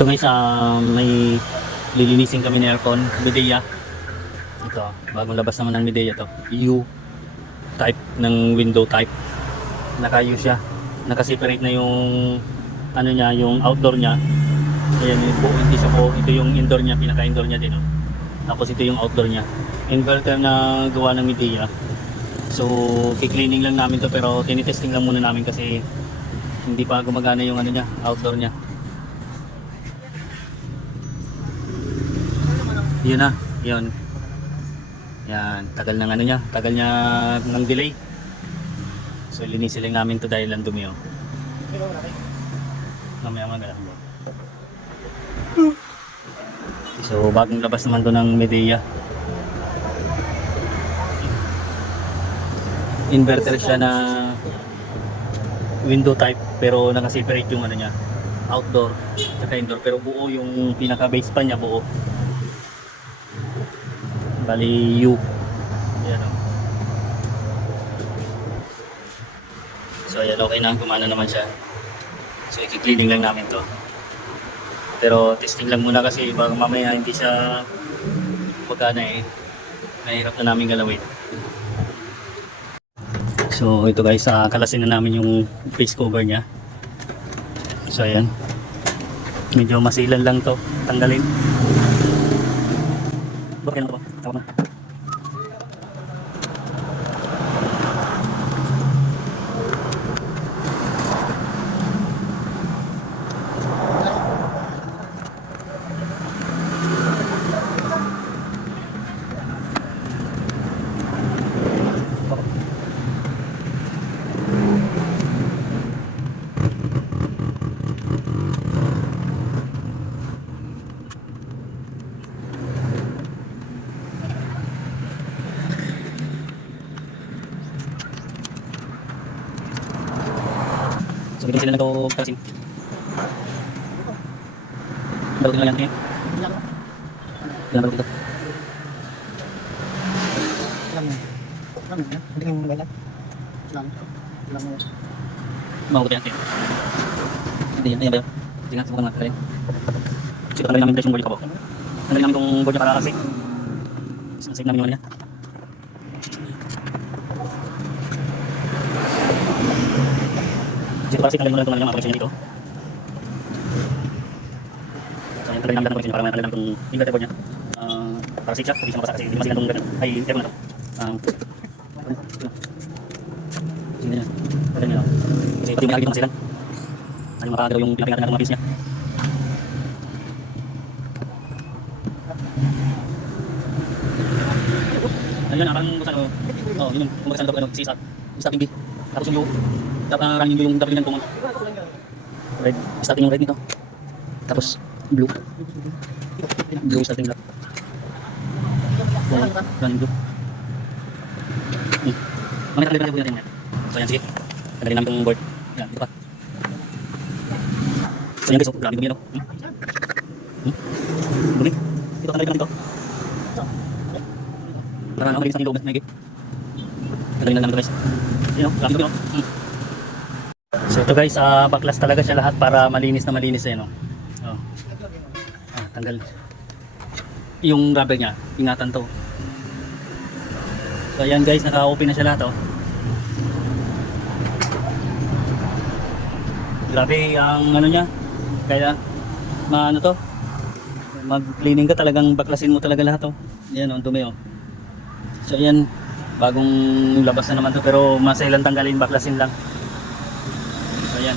Ito guys, ah, may lilinisin kami ng aircon, Medea. Ito, bagong labas naman ng Medea to. U type ng window type. Naka-U siya. Naka-separate na yung ano niya, yung outdoor niya. Ayan, yung buo, hindi siya po, ito yung indoor niya, pinaka-indoor niya din. Oh. Tapos ito yung outdoor niya. Inverter na gawa ng Medea. So, kikleaning lang namin to pero tinitesting lang muna namin kasi hindi pa gumagana yung ano niya, outdoor niya. Yun na, yun. Yan, tagal ng ano niya, tagal niya ng delay. So linisin lang namin to dahil ang dumi oh. Mamaya magana mo. So bagong labas naman to ng Medea. Inverter siya na window type pero naka-separate yung ano niya outdoor at indoor pero buo yung pinaka base pan niya buo bali U yan o so ayan okay na gumana naman siya so i-cleaning lang namin to pero testing lang muna kasi baka mamaya hindi siya magana eh mahirap na namin galawin So ito guys, uh, kalasin na namin yung face cover niya. So ayan. Medyo masilan lang to. Tanggalin. 五百了钱能走不们 So dito sila nag kalasin. Bago na yan tingin. Ilan bago dito? Bago ko yan tingin. Hindi yan, ayan ba yun? Sige nga, subukan natin. Sige, tanggalin namin yung board pa po. Tanggalin namin itong board niya para kasi. Save namin yung ano niya. Dito kasi tanggalin mo lang itong ano mga connection niya dito. So, yan, tanggalin namin lahat ng connection niya para matanggalin namin itong niya. Ah, para safe siya, hindi siya kasi hindi masilan itong ganun. Ay, aircon na to. Um, Sige na. Tanggalin niya lang. Kasi pag yung may dito masilan, ano yung yung pinapingatan natin mga pins niya. Ano yun, ah, parang sa ano, oh, yun yung kumbaga sa ano, si Isaac, yung starting B. Tapos yung U, ang running yung ng common. Red, starting yung red nito. Tapos blue. Blue starting black. Yan, running blue. Hmm. Mamaya tagal tagal natin yan. So yan, sige. Tagalin namin itong board. Yan, dito pa. So yan guys, oh, grabe dumi yan oh. Hmm? Hmm? Dumi. Dito, tanggalin namin ito. Para na malinis ang loob na higit. Tagalin lang namin ito guys. Yan oh, grabe dumi oh. Hmm. Ito guys, ah baklas talaga siya lahat para malinis na malinis eh no. Oh. Ah, tanggal. Yung rubber niya, ingatan to. So ayan guys, naka-open na siya lahat oh. Grabe ang ano niya. Kaya maano to? Mag-cleaning ka talagang baklasin mo talaga lahat oh. Yan oh, dumi oh. So ayan, bagong labas na naman to pero masailan tanggalin, baklasin lang. Ayan.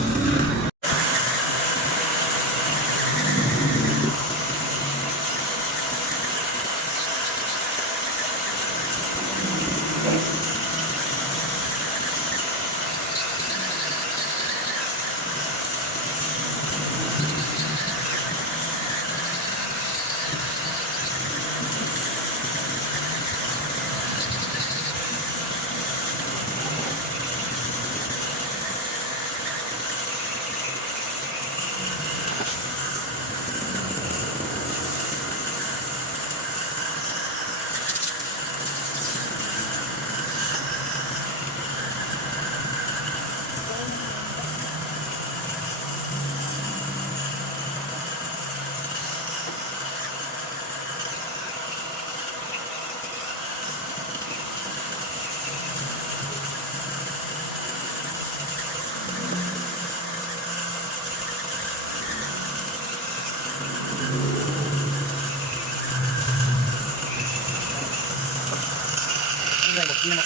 Hindi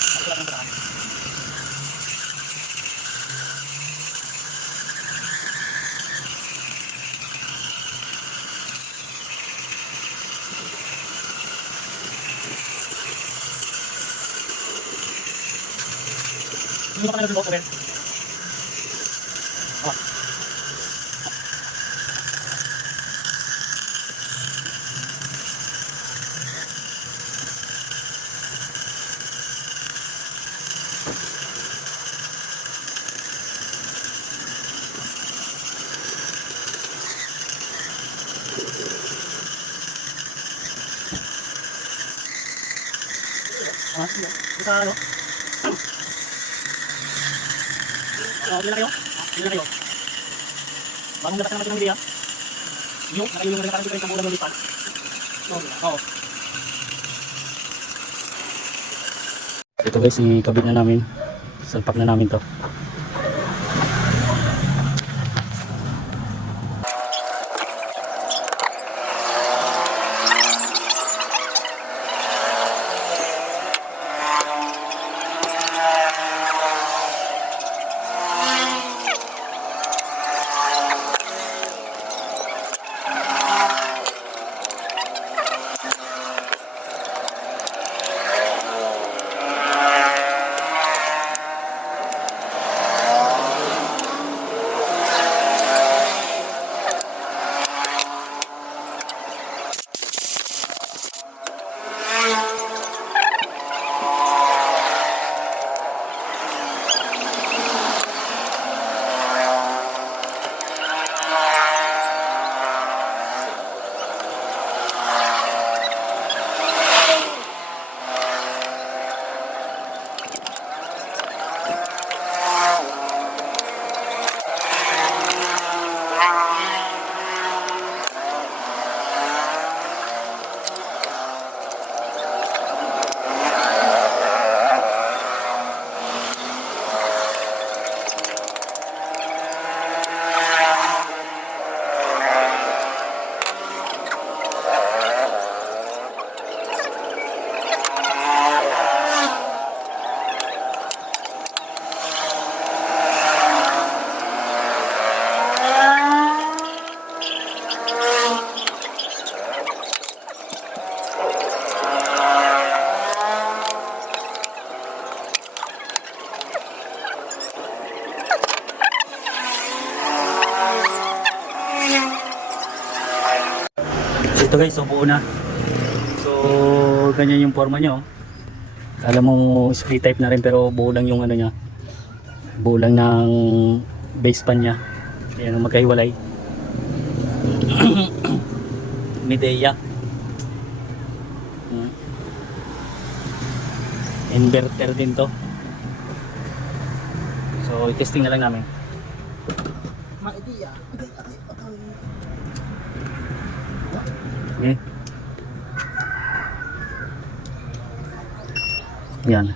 nalagyan ko, Ben. Ah, sige. Ito ano? Oh, ilan kayo? Ilan kayo? Bagong labas na naman ng idea. Yung, nakayo yung parang ng ulam ng lipat. Oo. Oo. Ito guys, ikabit na namin. Salpak na namin to. Ito guys, so buo na. So, ganyan yung forma nyo. Kala mo split type na rin pero buo lang yung ano niya. Buo lang ng base pan niya. Ayan, magkahiwalay. Midea. Hmm. Inverter din to. So, testing na lang namin. Okay. Yan.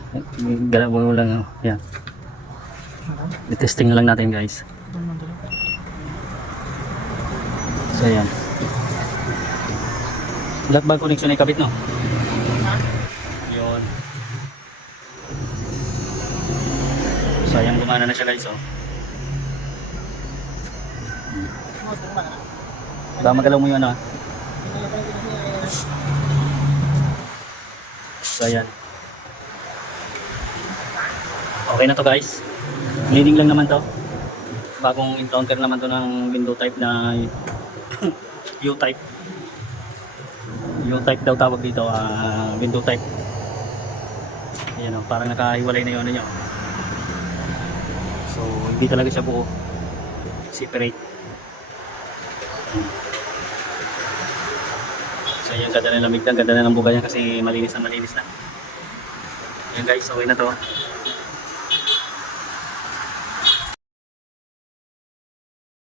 Galaw mo lang. Yan. I-testing lang natin guys. So yan. Lahat ba connection ay kabit no? Yun. So yan gumana na siya guys oh. Baka magalaw mo yun ah. So ayan. Okay na to guys. Cleaning lang naman to. Bagong encounter naman to ng window type na U-type. U-type daw tawag dito. ah, window type. Ayan o, parang nakahiwalay na yun ano nyo. So hindi talaga siya buo. Separate. So yung ganda na lamig na, ganda na ng buga niya kasi malinis na malinis na. Ayan guys, okay na to.